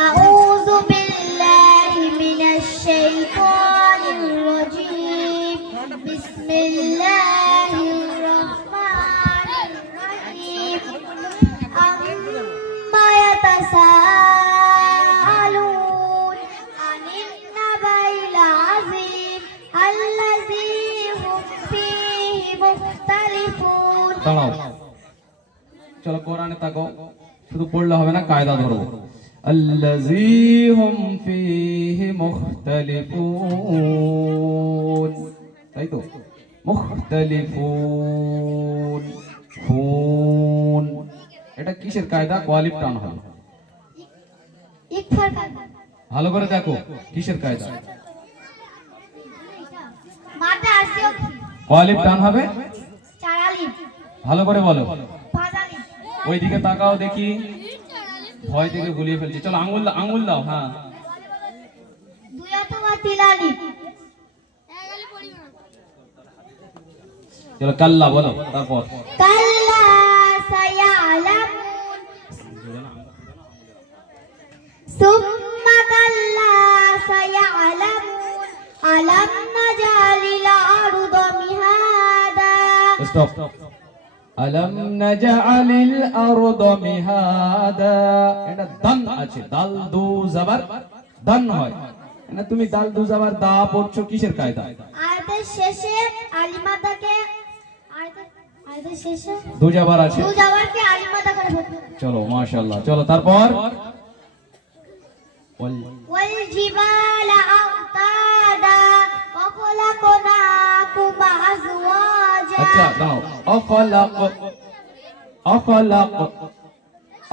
أعوذ بالله من الشيطان الرجيم بسم الله الرحمن الرحيم عما يتساءلون عن النبأ العظيم الذي هم فيه مختلفون চলো কোরআনে তাকো শুধু পড়লে হবে না কায়দা ধরবো আল্লাযী হুম ফীহি মুখতালিফুন তাই তো মুখতালিফুন ফুন এটা কিসের কায়দা কোয়ালিফ টান হবে ইকফার কায়দা ভালো করে দেখো কিসের কায়দা মাটা আসছে কোয়ালিফ টান হবে চার আলিফ ভালো করে বলো পাঁচ আলিফ ওইদিকে তাকাও দেখি ভয় থেকে গুলিয়ে ফেলছি চলো আঙ্গুল দাও হ্যাঁ দুই অথবা তিন আলিফ চলো কাল্লা বলো তারপর কাল্লা সায়ালামুন সুম্মা কাল্লা সায়ালামুন আলাম নাজালিল আরদা মিহাদা স্টপ আলম নাজআলিল আরদা মিহাদা এটা দান আছে দাল দু জবর দান হয় না তুমি দাল দু জবর দা পড়ছো কিসের কায়দা আয়াতের শেষে আলিমাতাকে আয়াতের শেষে দু জবর আছে দু জবরকে আলিমাতা করে পড়তে চলো মাশাআল্লাহ চলো তারপর ওয়াল জিবালা আওতাদা ওয়া খলাকনাকুম আজওয়াজা আচ্ছা দাও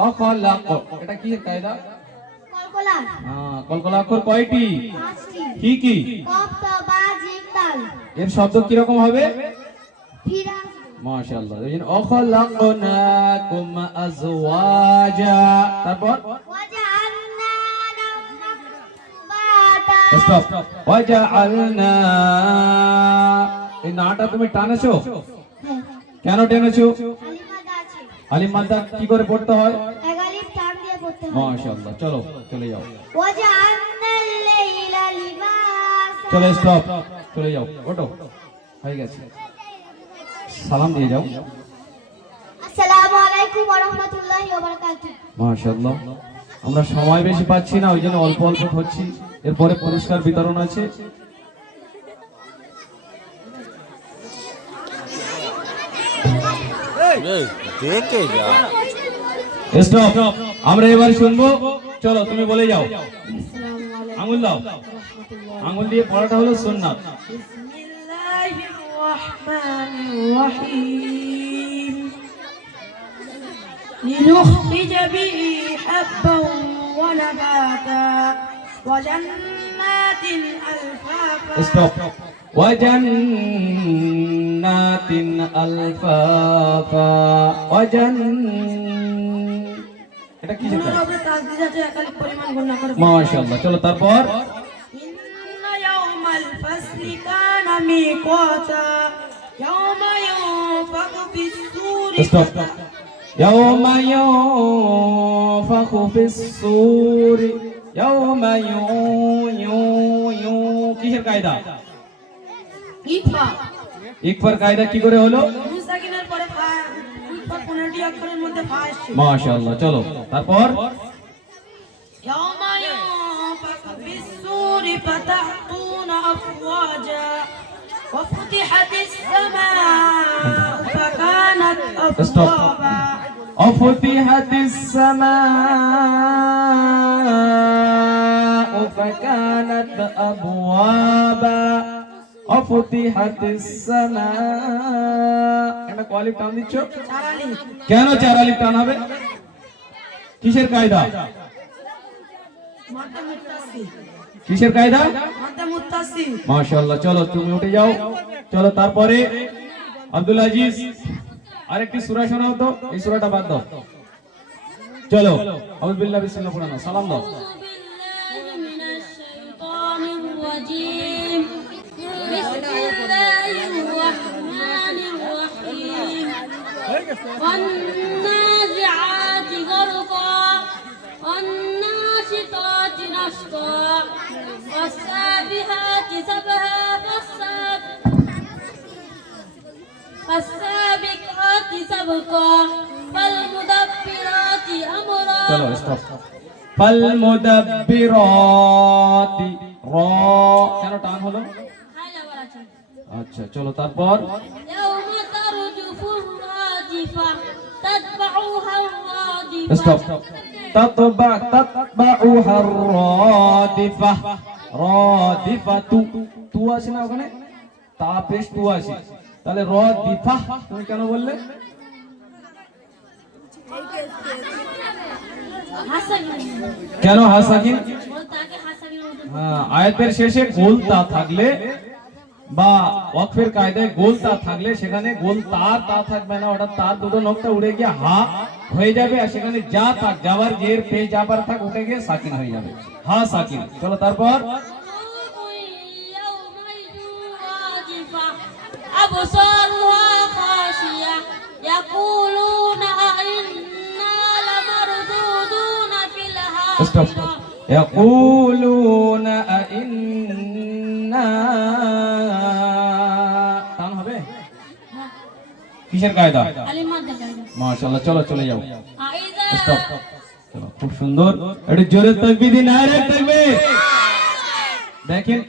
অখলাক এটা কি কায়দা কলকলা হ্যাঁ কলকলা অক্ষর কয়টি পাঁচটি কি কফ তো বা জিম দাল এর শব্দ কি রকম হবে ফিরা মাশাআল্লাহ এইজন্য অখলাকনাকুম আজওয়াজা তারপর ওয়াজআলনা নাওমাকুম সুবাতা স্টপ ওয়াজআলনা এই নাটা তুমি টানেছো কেন টেনেছো আলিমাতা আছে আলিম মাদ্দা কি করে পড়তে হয় এক আলিফ টান দিয়ে পড়তে হয় মাশাআল্লাহ চলো চলে যাও ওয়াজআলনাল লাইলা লিবাসা চলে স্টপ চলে যাও ওঠো হয়ে গেছে সালাম দিয়ে যাও আসসালামু আলাইকুম ওয়া রাহমাতুল্লাহি ওয়া বারাকাতুহু মাশাআল্লাহ আমরা সময় বেশি পাচ্ছি না ওই জন্য অল্প অল্প হচ্ছি এরপরে পুরস্কার বিতরণ আছে দেখে যা স্টপ আমরা এবার শুনবো চলো তুমি বলে যাও আঙ্গুল দাও আঙ্গুল দিয়ে পড়াটা হলো সুন্নাত বিসমিল্লাহির রহমানির রহিম লিনুখরিজ বিহি হাব্বান ওয়া নাবাতা ওয়া জান্নাতিন আলফাফা স্টপ ওয়াজান্নাতিন আলফাফা এটা কি দুটো শেখায় রবে তাসদিদ আছে একালি পরিমাণ গণনা করে মাশাআল্লাহ চলো তারপর ইন্না ইয়াউমাল ফাসলি কানা মিকাতা ইয়াউমা ইউনফাখু ফিস-সূরি স্টপ ইয়াউমা ইউনফাখু ফিস-সূরি ইয়াউমা ইউ কিসের কায়দা ইফা ইকফার কায়দা কি করে হলো মুসাকিনের পরে ফা ইফা 15টি অক্ষরের মধ্যে ফা আসছে মাশাআল্লাহ চলো তারপর ইয়াউমা ইউনফাখু ফিস-সূরি ফাতাহতুনা আফওয়াজা ওয়া ফুতিহাতিস সামাa'u ফাকানাত আবওয়াবা وفتحت السماء فكانت أبوابا وفتحت السماء এটা কোয়ালিফ টান দিচ্ছ চারালি কেন চার আলিফ টান হবে কিসের কায়দা মাদ্দা মুত্তাসিল কিসের কায়দা মাদ্দা মুত্তাসিল মাশাআল্লাহ চলো তুমি উঠে যাও চলো তারপরে আব্দুল আজিজ আরেকটি সূরা শোনাও তো এই সূরাটা বাদ দাও চলো আউযু বিল্লাহি বিসমিল্লাহ পড়ানো সালাম দাও والنازعات فالمدبرات أمرا চলো স্টপ ফালমুদাব্বিরাতি র কেন টান হলো? আচ্ছা চলো তারপর يوم ترجف الراجفة تتبعها স্টপ الرادفة তাতবাউহা রাদিফা রাদিফাতু তু আছে না ওখানে তা পেশ তু আছে তাহলে রাদিফা তুমি কেন বললে? কেন হাসাকিন? হ্যাঁ আয়াতের শেষে গোল তা থাকলে বা ওয়াকফের কায়দায় গোল তা থাকলে সেখানে গোল তা থাকবে না, ওটা তার দুটো নকটা উড়ে গিয়ে হা হয়ে যাবে, আর সেখানে যা থাক যাবার জের পে যাবার থাক উঠে গিয়ে সাকিন হয়ে যাবে, হা সাকিন। চলো তারপর أبصارها خاشية يقولون أئنا لمردودون في স্টপ الحافرة ইয়াকুলুনা আইন্না টান হবে কিসের কায়দা? মাশাআল্লাহ চলো চলে যাও স্টপ চলো খুব সুন্দর একটু জোরে তাকবীর দিন নারে তাকবীর দেখেন